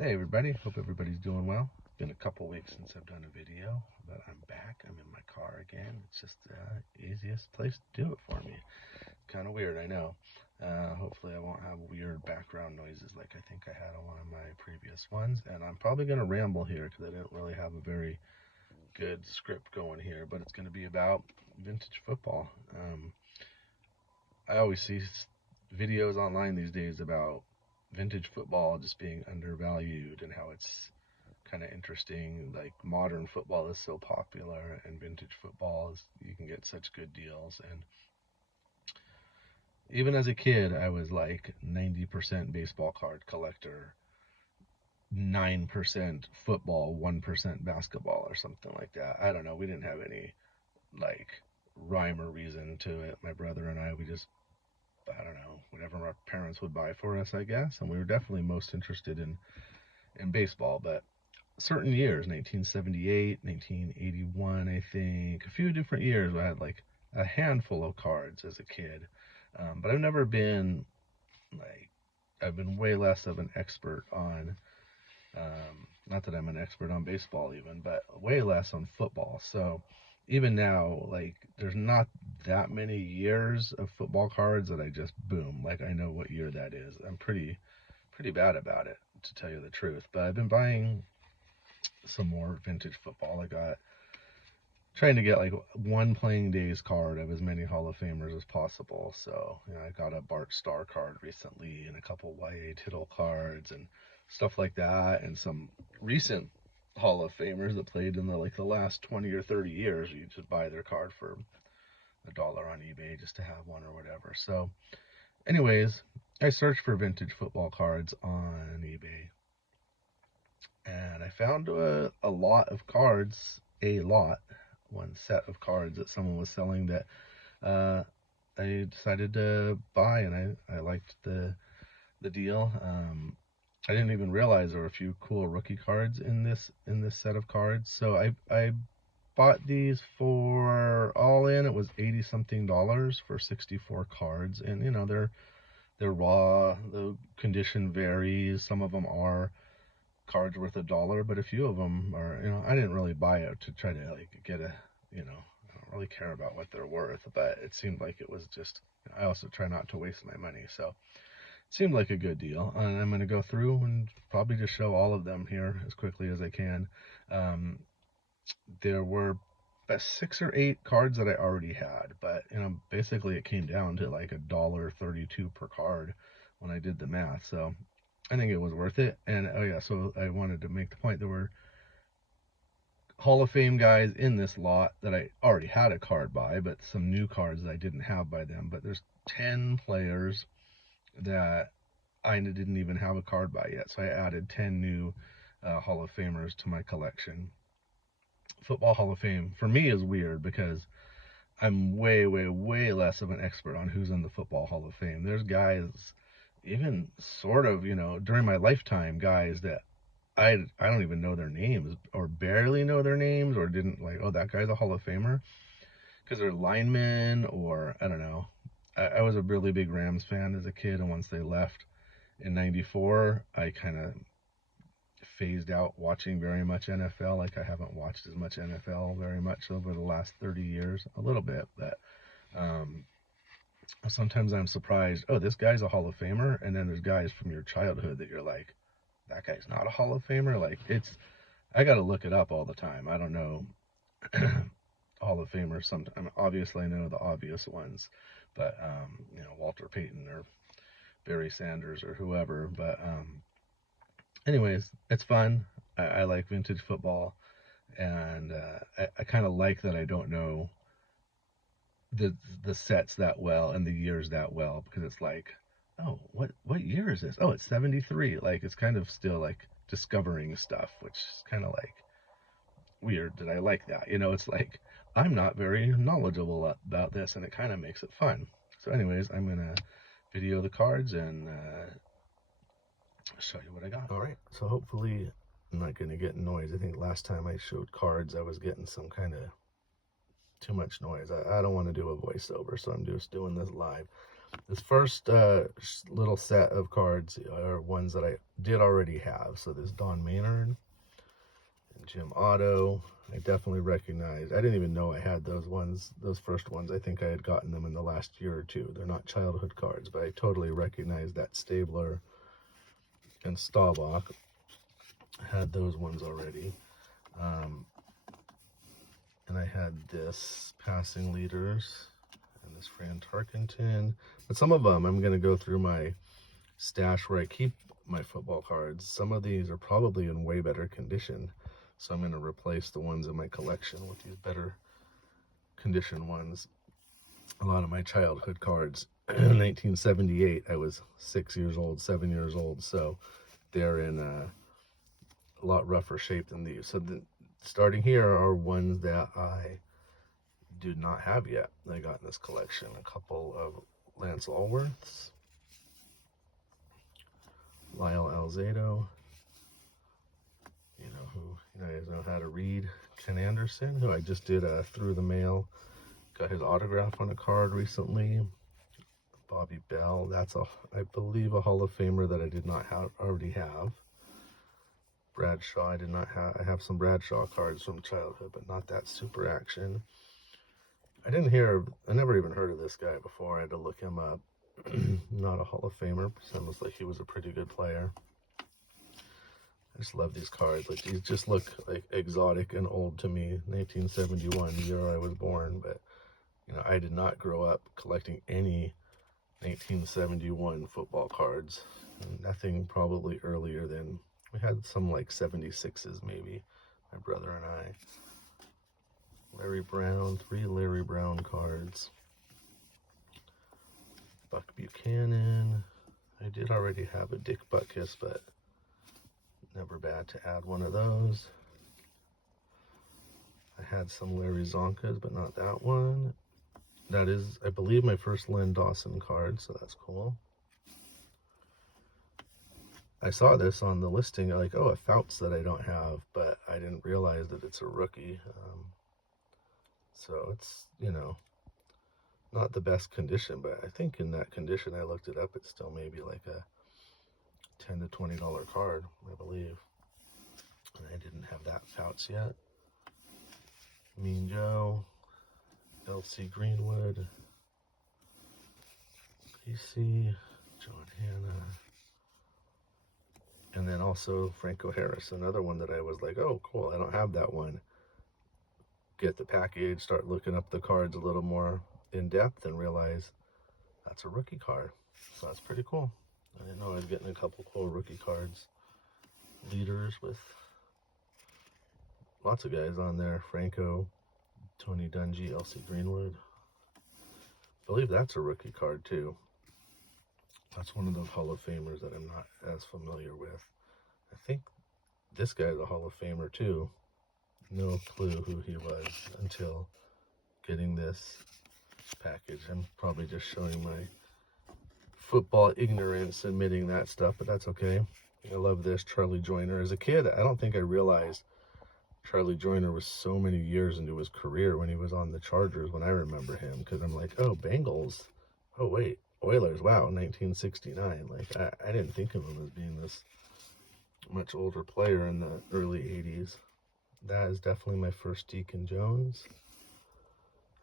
Hey everybody, hope everybody's doing well. Been a couple weeks since I've done a video, but I'm back. I'm in my car again. It's just the easiest place to do it for me. Kind of weird, I know. Hopefully I won't have weird background noises like I think I had on one of my previous ones. And I'm probably going to ramble here because I didn't really have a very good script going here, but it's going to be about vintage football. I always see videos online these days about vintage football just being undervalued and how it's kind of interesting. Like modern football is so popular, and vintage football is you can get such good deals. And even as a kid, I was like 90% baseball card collector, 9% football, 1% basketball, or something like that. I don't know. We didn't have any like rhyme or reason to it. My brother and we just I don't know, whatever our parents would buy for us, I guess. And we were definitely most interested in baseball. But certain years, 1978, 1981, I think, a few different years, I had like a handful of cards as a kid. But I've never been like, I've been way less of an expert on, not that I'm an expert on baseball even, but way less on football. So even now, like, there's not that many years of football cards that I just boom, like I know what year that is. I'm pretty bad about it, to tell you the truth. But I've been buying some more vintage football. I got trying to get like one playing days card of as many Hall of Famers as possible. So, I got a Bart Starr card recently and a couple Y.A. Tittle cards and stuff like that, and some recent Hall of Famers that played in the last 20 or 30 years. You just buy their card for $1 on eBay just to have one or whatever. So, anyways, I searched for vintage football cards on eBay and I found a lot of cards, one set of cards that someone was selling that uh, I decided to buy, and I liked the deal. I didn't even realize there were a few cool rookie cards in this set of cards, so I bought these for all in. It was 80 something dollars for 64 cards, and they're raw. The condition varies. Some of them are cards worth $1, but a few of them are, I didn't really buy it to try to like get I don't really care about what they're worth, but it seemed like it was just, I also try not to waste my money. So it seemed like a good deal. And I'm going to go through and probably just show all of them here as quickly as I can. Um, there were 6 or 8 cards that I already had, but basically it came down to like $1.32 per card when I did the math. So I think it was worth it. And oh yeah, so I wanted to make the point there were Hall of Fame guys in this lot that I already had a card by, but some new cards that I didn't have by them. But there's 10 players that I didn't even have a card by yet. So I added 10 new Hall of Famers to my collection. Football Hall of Fame for me is weird because I'm way, way, way less of an expert on who's in the Football Hall of Fame. There's guys, even sort of, during my lifetime, guys that I don't even know their names or barely know their names or didn't like, oh, that guy's a Hall of Famer because they're linemen or I don't know. I was a really big Rams fan as a kid, and once they left in '94, I kind of phased out watching very much NFL. Like I haven't watched as much NFL very much over the last 30 years, a little bit, but um, sometimes I'm surprised. Oh, this guy's a Hall of Famer, and then there's guys from your childhood that you're like, that guy's not a Hall of Famer. Like I got to look it up all the time. I don't know Hall of Famers. Sometimes, obviously, I know the obvious ones, but Walter Payton or Barry Sanders or whoever. But anyways, it's fun. I like vintage football, and I kind of like that I don't know the the sets that well and the years that well because it's like, oh, what year is this? Oh, it's 73. Like it's kind of still like discovering stuff, which is kind of like weird that I like that. It's like I'm not very knowledgeable about this, and it kind of makes it fun. So, anyways, I'm gonna video the cards and show you what I got. All right. So hopefully I'm not gonna get noise. I think last time I showed cards, I was getting some kind of too much noise. I don't want to do a voiceover, so I'm just doing this live. This first little set of cards are ones that I did already have. So there's Don Maynard and Jim Otto. I definitely recognize. I didn't even know I had those ones. Those first ones, I think I had gotten them in the last year or two. They're not childhood cards, but I totally recognize that Stabler and Staubach. I had those ones already. And I had this Passing Leaders and this Fran Tarkenton. But some of them, I'm going to go through my stash where I keep my football cards. Some of these are probably in way better condition. So I'm going to replace the ones in my collection with these better condition ones. A lot of my childhood cards, 1978, I was 6 years old, 7 years old. So they're in a lot rougher shape than these. So starting here are ones that I do not have yet. I got in this collection a couple of Lance Allworths, Lyle Alzado, you guys know how to read, Ken Anderson, who I just did through the mail, got his autograph on a card recently. Bobby Bell, that's I believe a Hall of Famer that I did not already have. Bradshaw, I have some Bradshaw cards from childhood, but not that super action. I never even heard of this guy before. I had to look him up. Not a Hall of Famer. Sounds like he was a pretty good player. I just love these cards. Like, these just look like exotic and old to me. 1971, the year I was born, but I did not grow up collecting any 1971 football cards. Nothing probably earlier than, we had some like 76s maybe, my brother and I. Larry Brown, 3 Larry Brown cards. Buck Buchanan. I did already have a Dick Butkus, but never bad to add one of those. I had some Larry Zonkas, but not that one. That is, I believe, my first Len Dawson card, so that's cool. I saw this on the listing, like, oh, a Fouts that I don't have, but I didn't realize that it's a rookie. So it's, not the best condition, but I think in that condition, I looked it up, it's still maybe like a $10 to $20 card, I believe. And I didn't have that Fouts yet. Mean Joe, LC Greenwood, PC, John Hanna, and then also Franco Harris, another one that I was like, oh, cool, I don't have that one. Get the package, start looking up the cards a little more in depth and realize that's a rookie card. So that's pretty cool. I didn't know I was getting a couple cool rookie cards. Leaders with lots of guys on there. Franco, Tony Dungy, LC Greenwood. I believe that's a rookie card too. That's one of those Hall of Famers that I'm not as familiar with. I think this guy's a Hall of Famer too. No clue who he was until getting this package. I'm probably just showing my football ignorance admitting that stuff, but that's okay. I love this Charlie Joyner. As a kid, I don't think I realized Charlie Joyner was so many years into his career when he was on the Chargers when I remember him, because I'm like, oh, Bengals. Oh, wait, Oilers. Wow, 1969. Like, I didn't think of him as being this much older player in the early 80s. That is definitely my first Deacon Jones.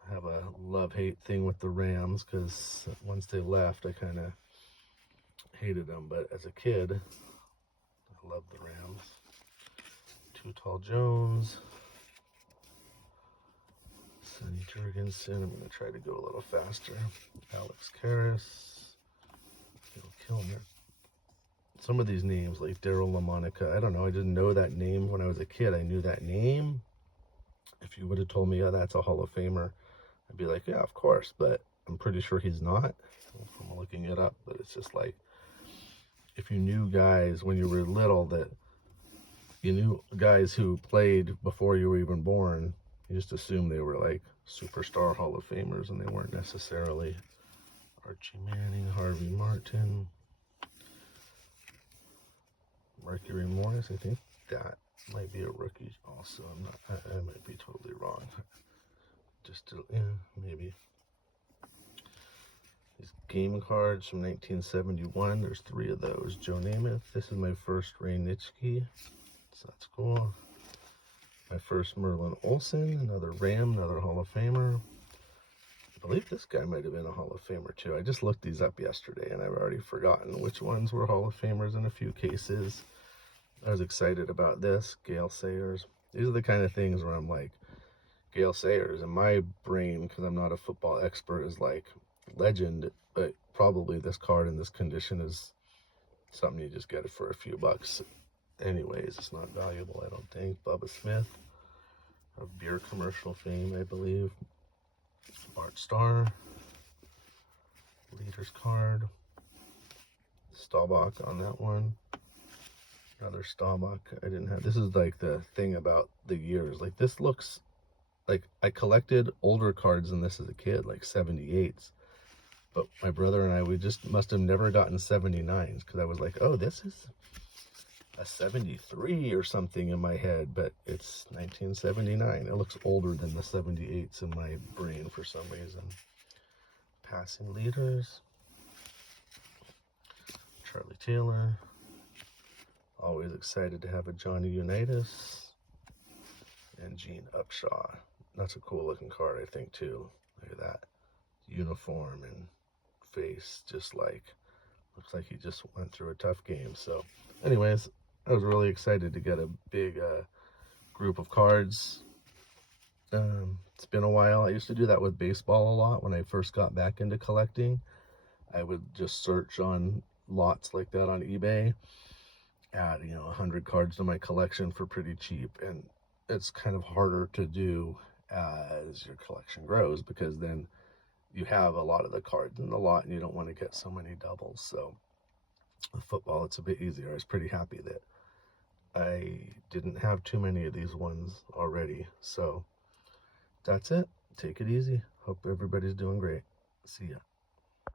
I have a love-hate thing with the Rams because once they left, I kind of hated them. But as a kid, I loved the Rams. Too Tall Jones. Sonny Jurgensen. I'm going to try to go a little faster. Alex Karras. Phil Kilmer. Some of these names, like Daryl LaMonica, I don't know. I didn't know that name when I was a kid. I knew that name. If you would have told me, yeah, that's a Hall of Famer, I'd be like, yeah, of course. But I'm pretty sure he's not from looking it up. But it's just like, if you knew guys when you were little that you knew guys who played before you were even born, you just assumed they were like superstar Hall of Famers, and they weren't necessarily. Archie Manning, Harvey Martin, Mercury Morris. I think that might be a rookie also. I might be totally wrong. Just to, yeah, maybe. These game cards from 1971. There's 3 of those. Joe Namath. This is my first Ray Nitschke, so that's cool. My first Merlin Olsen, another Ram, another Hall of Famer. I believe this guy might have been a Hall of Famer too. I just looked these up yesterday and I've already forgotten which ones were Hall of Famers in a few cases. I was excited about this. Gale Sayers. These are the kind of things where I'm like, Gale Sayers in my brain, because I'm not a football expert, is like legend, but probably this card in this condition is something you just get it for a few bucks. Anyways, it's not valuable, I don't think. Bubba Smith, of beer commercial fame, I believe. Bart Starr, leader's card. Staubach on that one. Another Staubach. I didn't have. This is like the thing about the years. Like this looks like I collected older cards than this as a kid, like 78s. But my brother and I, we just must have never gotten 79s because I was like, oh, this is a 73 or something in my head, but it's 1979. It looks older than the 78s in my brain for some reason. Passing leaders. Charlie Taylor. Always excited to have a Johnny Unitas. And Gene Upshaw. That's a cool looking card, I think, too. Look at that. Uniform and face, just like, looks like he just went through a tough game. So, anyways, I was really excited to get a big group of cards. It's been a while. I used to do that with baseball a lot when I first got back into collecting. I would just search on lots like that on eBay, add 100 cards to my collection for pretty cheap, and it's kind of harder to do as your collection grows because then you have a lot of the cards in the lot and you don't want to get so many doubles. So with football, it's a bit easier. I was pretty happy that I didn't have too many of these ones already. So that's it. Take it easy. Hope everybody's doing great. See ya.